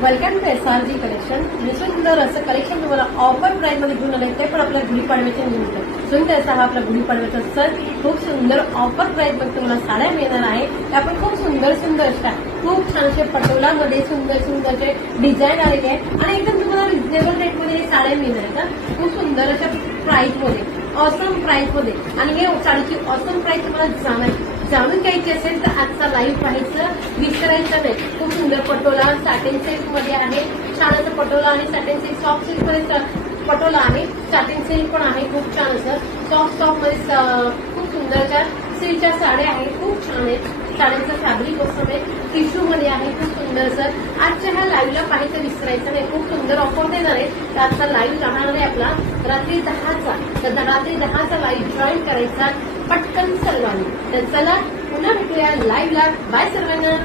Welcome to SRG collection. सुंदर असं collection तुम्हाला ऑफर प्राइस मध्ये घेऊन आले, ते पण आपल्या गुढीपाडव्याच्या निमित्त. सुंदर असा हा आपला गुढीपाडव्याचा सण खूप सुंदर ऑफर प्राइस मध्ये तुम्हाला साड्या मिळणार आहे. त्या पण खूप सुंदर सुंदर अशा खूप छान अशा पटोलामध्ये सुंदर सुंदरचे डिझाईन आलेले आहे आणि एकदम तुम्हाला रिझनेबल रेट मध्ये हे साड्या मिळणार आहेत. खूप सुंदर अशा प्राइस मध्ये, ऑसम प्राइस मध्ये. आणि हे साडीची ऑसम प्राइस तुम्हाला जाणून घ्यायची असेल तर आजचा लाईव्ह पाहायचं विसरायचं नाही. खूप सुंदर पटोला सॅटिन सिल्क मध्ये आहे. छान असं पटोला आणि सॅटिन सिल्क सॉफ्ट सिल्क मध्ये पटोला आहे. सॅटिन सिल्क पण आहे खूप छान असं सॉफ्ट मध्ये खूप सुंदरच्या सिल्कच्या साड्या आहेत. खूप छान आहेत. साड्यांचं फॅब्रिक असं आहे टिश्यू मध्ये आहे. खूप सुंदर सर आजच्या ह्या लाईव्हला पाहायचं विसरायचं नाही. खूप सुंदर ऑफर देणार आहे. तर आजचा लाईव्ह राहणार आहे आपला रात्री 10चा. तर रात्री 10चा लाईव्ह जॉईन करायचा पटकन सर्वांनी. तर चला पुन्हा भेटूया लाईव्हला. बाय सर्वांना.